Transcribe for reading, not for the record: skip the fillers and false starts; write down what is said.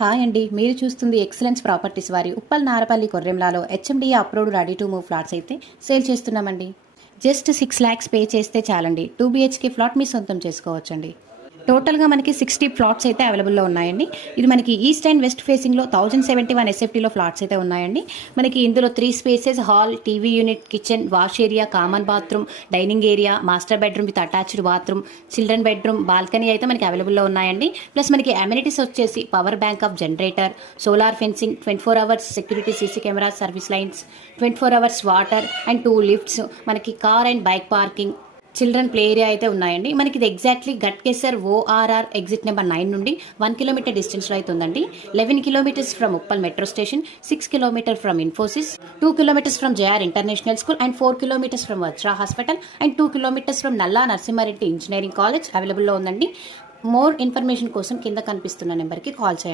Hi అండి, మీరు చూస్తుంది ఎక్సలెన్స్ ప్రాపర్టీస్ వారి ఉప్పల్ నారపల్లి కొర్రెంలాలో HMDA approved ready to move flats అయితే సేల్ చేస్తున్నామండి. జస్ట్ 6 lakhs పే చేస్తే చాలండి 2 BHK ఫ్లాట్ మీ సొంతం చేసుకోవచ్చండి. టోటల్గా మనకి 60 ప్లాట్స్ అయితే అవైలబుల్లో ఉన్నాయండి. ఇది మనకి ఈస్ట్ అండ్ వెస్ట్ ఫేసింగ్లో 1071 SFTలో ఫ్లాట్స్ అయితే ఉన్నాయండి. మనకి ఇందులో 3 spaces, hall, TV unit, kitchen, wash area, common bathroom, dining area, master bedroom with attached bathroom, children bedroom, balcony అయితే మనకి అవైలబుల్లో ఉన్నాయండి. ప్లస్ మనకి అమ్యూనిటీస్ వచ్చేసి power backup generator, solar fencing, 24 hours security CC camera, service lines, 24 hours water and 2 lifts, మనకి car and bike parking, children play area అయితే ఉన్నాయండి. మనకి ఇది exactly Ghatkesar ORR exit number 9 నుండి 1 kilometer డిస్టెన్స్లో అయితే ఉందండి. 11 kilometers from Uppal metro station, 6 kilometers from Infosys, 2 kilometers from JR international school and 4 kilometers from Vajra hospital and 2 kilometers from నల్లా నరసింహారెడ్డి ఇంజనీరింగ్ కాలేజ్ అవైలబుల్లో ఉందండి. మోర్ ఇన్ఫర్మేషన్ కోసం కింద కనిపిస్తున్న నెంబర్కి కాల్ చేయండి.